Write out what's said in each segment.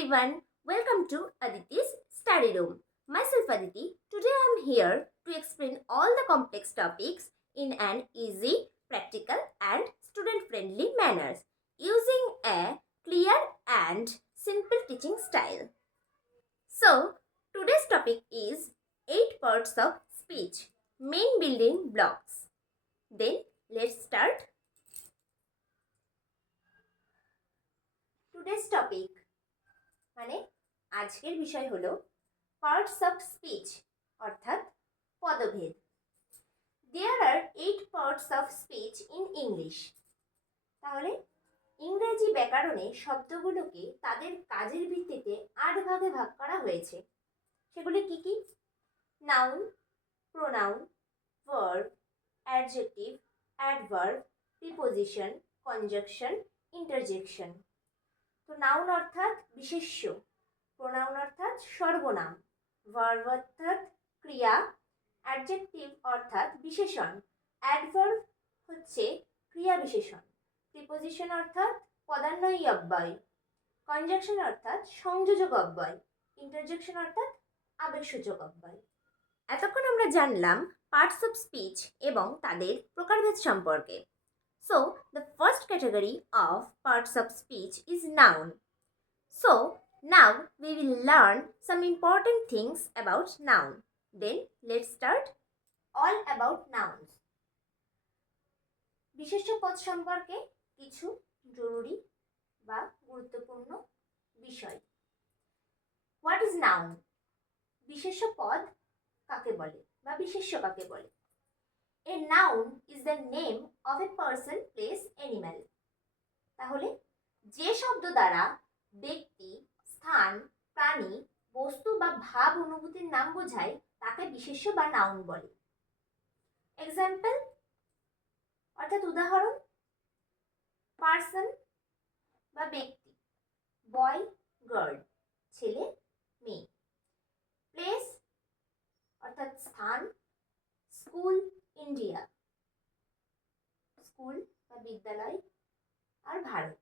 everyone, welcome to Aditi's study room. Myself Aditi. Today I am here to explain all the complex topics in an easy, practical and student-friendly manner using a clear and simple teaching style. So, today's topic is 8 parts of speech, main building blocks. Then, let's start. Today's topic মানে আজকের বিষয় হলো parts of speech অর্থাৎ পদভেদ। দেয়ার আর 8 parts of speech in English. তাহলে ইংরেজি ব্যাকরণে শব্দগুলোকে তাদের কাজের ভিত্তিতে 8 ভাগে ভাগ করা হয়েছে। সেগুলি কি কি? Noun, pronoun, verb, adjective, adverb, preposition, conjunction, interjection. তো নাউন অর্থাৎ বিশেষ্য, প্রোনাউন অর্থাৎ সর্বনাম, ভার্ব অর্থাৎ ক্রিয়া, অ্যাডজেক্টিভ অর্থাৎ বিশেষণ, অ্যাডভার্ব হচ্ছে ক্রিয়া বিশেষণ, প্রিপোজিশন অর্থাৎ পদান্বয়ী অব্যয়, কনজাংশন অর্থাৎ সংযোজক অব্যয়, ইন্টারজেকশন অর্থাৎ আবেগসূচক অব্যয়। এতক্ষণ আমরা জানলাম পার্টস অফ স্পিচ এবং তাদের প্রকারভেদ সম্পর্কে। So, the first category of parts of speech is noun. So, now we will learn some important things about noun. Then, let's start all about nouns. বিশেষ্য পদ সম্পর্কে কিছু জরুরি বা গুরুত্বপূর্ণ বিষয়। What is noun? বিশেষ্য পদ কাকে বলে বা বিশেষ্য কাকে বলে? A noun is the name of a person, place, animal. তাহলে যে শব্দ দ্বারা ব্যক্তি, স্থান, প্রাণী, বস্তু বা ভাব অনুভূতির নাম বোঝায় তাকে বিশেষ্য বা নাউন বলে। এক্সাম্পল অর্থাৎ উদাহরণ, পার্সন বা ব্যক্তি, বয়, গার্ল, ছেলে, মেয়ে। প্লেস অর্থাৎ স্থান, স্কুল, ইন্ডিয়া, স্কুল বা বিদ্যালয় আর ভারত।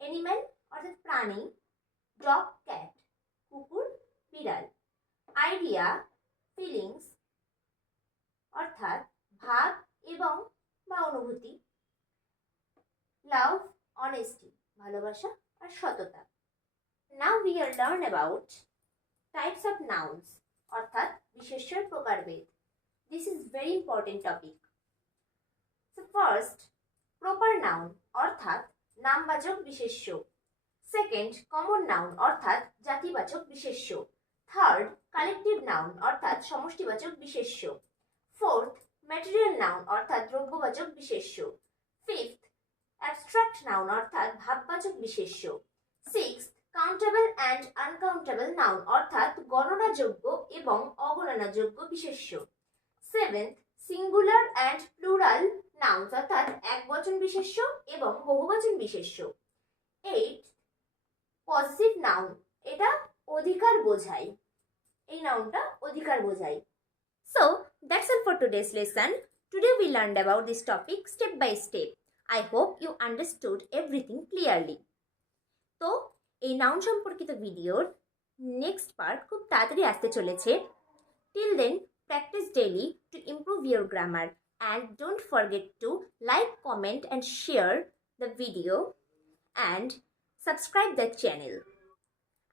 অ্যানিম্যাল অর্থাৎ প্রাণী, ডগ, ক্যাট, কুকুর, বিড়াল। আইডিয়া, ফিলিংস অর্থাৎ ভাব এবং বা অনুভূতি। লাভ, অনেস্টি, ভালোবাসা আর সততা। Now we are learn about types of nouns অর্থাৎ বিশেষ্যের প্রকারভেদ। This is very important topic. So first, proper noun অর্থাৎ নামবাচক বিশেষ্য। সেকেন্ড, কমন নাউন অর্থাৎ জাতিবাচক বিশেষ্য। থার্ড, কালেকটিভ নাউন অর্থাৎ সমষ্টিবাচক বিশেষ্য। ফোর্থ, ম্যাটেরিয়াল নাউন অর্থাৎ দ্রব্যবাচক বিশেষ্য। ফিফথ, অ্যাবস্ট্রাক্ট নাউন অর্থাৎ ভাববাচক বিশেষ্য। Sixth, countable and uncountable noun অর্থাৎ গণনাযোগ্য এবং অগণনাযোগ্য বিশেষ্য। Seventh, singular and plural nouns অর্থাৎ একবচন বিশেষ্য এবং বহুবচন বিশেষ্য। এইট, পজিটিভ নাউন, এটা অধিকার বোঝায়, এই নাউনটা অধিকার বোঝায়। So, that's all for today's lesson. Today we learned about this topic step by step. I hope you understood everything clearly. তো এই নাউন সম্পর্কিত ভিডিওর নেক্সট পার্ট খুব তাড়াতাড়ি আসতে চলেছে। Till then, practice daily to improve your grammar and don't forget to like, comment and share the video and subscribe the channel.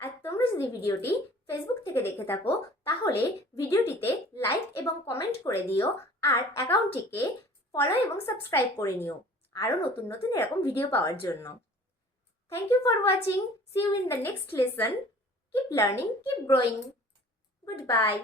আর তোমরা যদি ভিডিওটি ফেসবুক থেকে দেখে থাকো তাহলে ভিডিওটিতে লাইক এবং কমেন্ট করে দিও আর অ্যাকাউন্টটিকে ফলো এবং সাবস্ক্রাইব করে নিও আরও নতুন নতুন এরকম ভিডিও পাওয়ার জন্য। Thank you for watching. See you in the next lesson. Keep learning, keep growing. Goodbye.